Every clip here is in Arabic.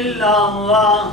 إلا الله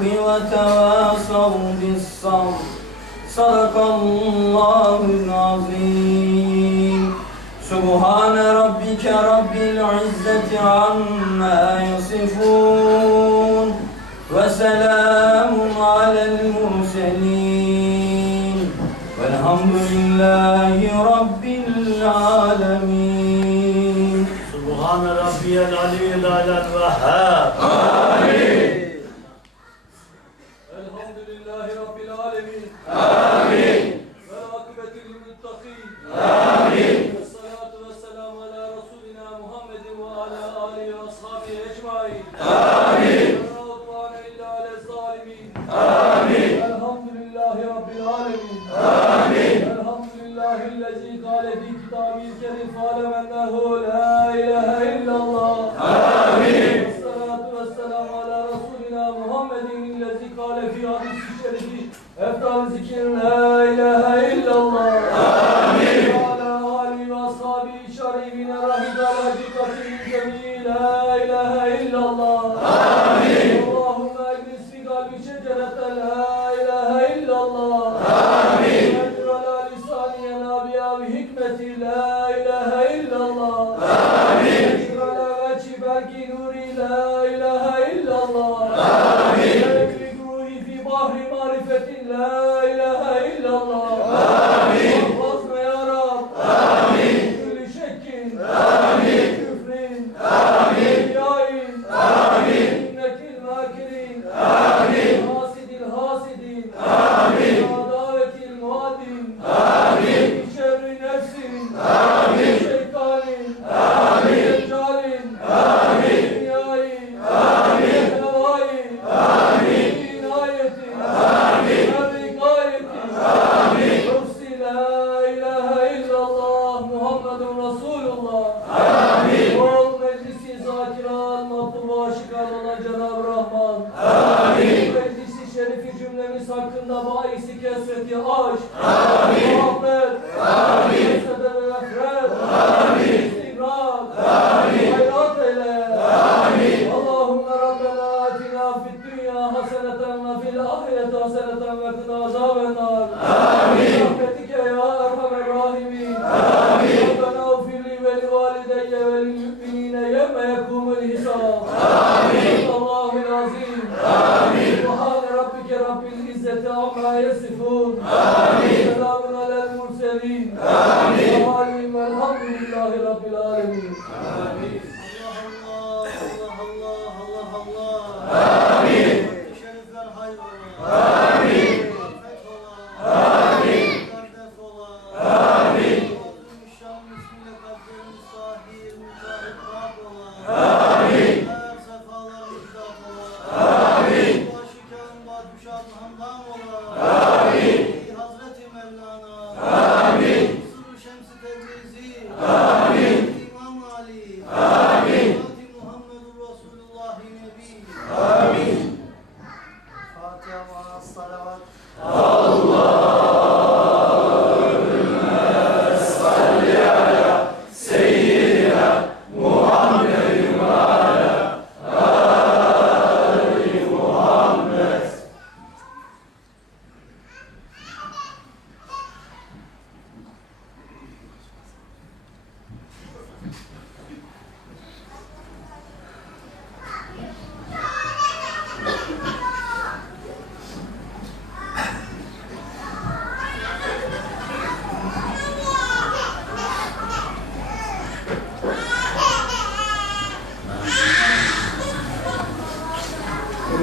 وتواصوا بالصبر. صدق الله العظيم. سبحان ربك رب العزة عما يصفون. وسلام على المرسلين. والحمد لله رب العالمين. سبحان ربي العلي الأعلى الوهاب. آمين.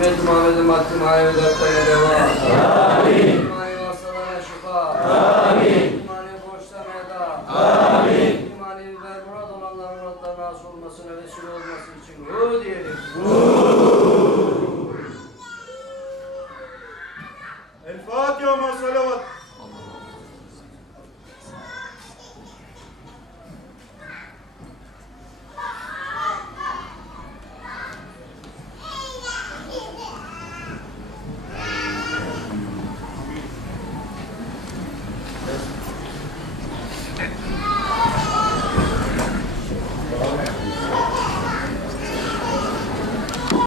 ümmet Muhammed'in maddi manevi dertlerine devam. Amin.